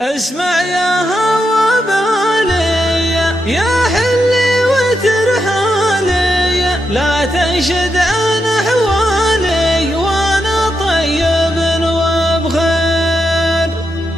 اسمع يا هوى بالي يا حلي وترحالي، لا تنشد عن احوالي وانا طيب وبخير.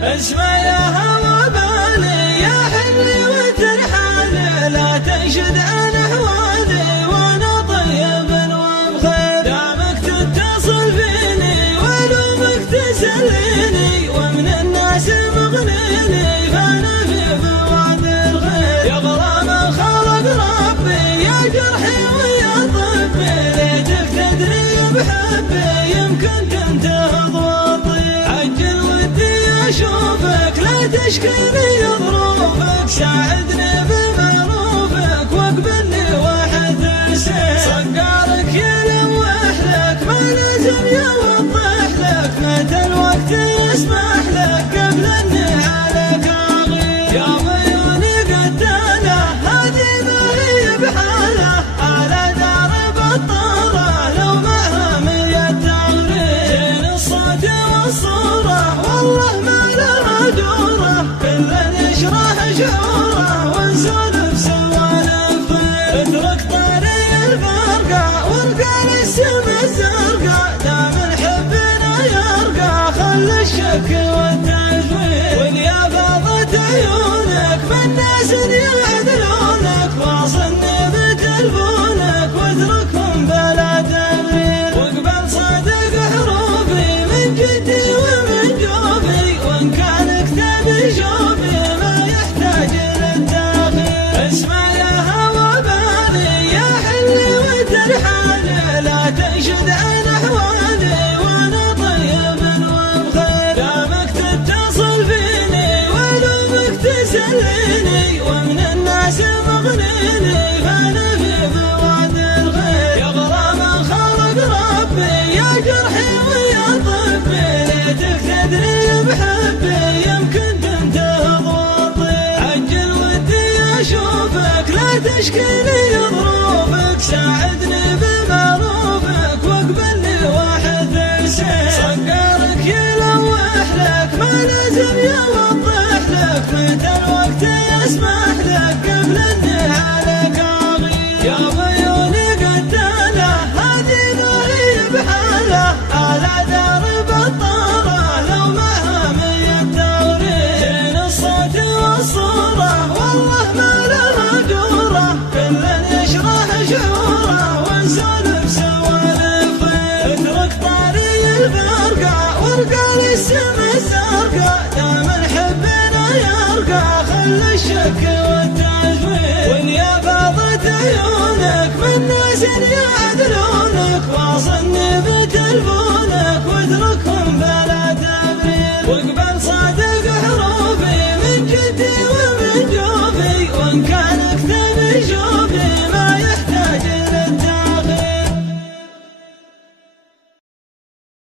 اسمع يا هوى بالي يا حلي وترحالي، لا تنشد عن احوالي وانا طيب وبخير. دامك تتصل فيني ولومك تسليني، ومن الناس مغنيني فانا في بواد الخير. يا غرام خلق ربي يا جرحي ويا طبي، ليتك تدري بحبي يمكن تنتهض وتطير. عجل ودي اشوفك لا تشكيني ظروفك، ساعدني بمعروفك واقبلني واحد سير. صقارك يلوح لك ما لازم يوضح لك، متى الوقت يسمح لك قبل اني عليك اغير. يا عيوني قتاله هذه ما هي بحاله، على دار بطاله لو معها مية تغرير. زين الصوت والصوره والله ما لها دوره، كلنا نشرح شعوره ونسولف سوالف خير. اترك طاري الفرقه وارقى للسما الزرقاء، دام حبنا يرقى خلي الشك والتزوير. ويا فاضت عيونك بالناس يعدلونك، واصلني بتلفونك واتركهم بلا تبرير. واقبل صادق حروفي من جدي ومن جوفي، وان كان كتاب شوفي ما يحتاج للتاخير. اسمع يا هوى بالي يا حلي وترحالي، لا تنشد عن احوالي وانا طيب وبخير. دامك تتصل فيني ولومك تسليني، ومن الناس مغنيني فانا في بواد الخير. يا غرام خلق ربي يا جرحي ويا طبي، ليتك تدري بحبي يمكن تنتهض وتطير. عجل ودي اشوفك لا تشكيني ظروفك، ساعدني بمعروفك واقبلني واحد سير. صقارك يلوح لك ما لازم يوضح لك، متى الوقت يسمح لك قبل اني عليك اغير. يا عيوني قتاله هذه ما هي بحاله، على دار بطاله لو معها مية تغرير. زين الصوت والصوره والله ما لها دوره، كلنا نشرح شعوره ونسولف سوالف خير. اترك طاري الفرقه وارقى للسما الزرقاء، دام حبنا يرقى خلي الشك والتزوير. وان يا فاضت عيونك من ناس يعدلونك، واصلني بتلفونك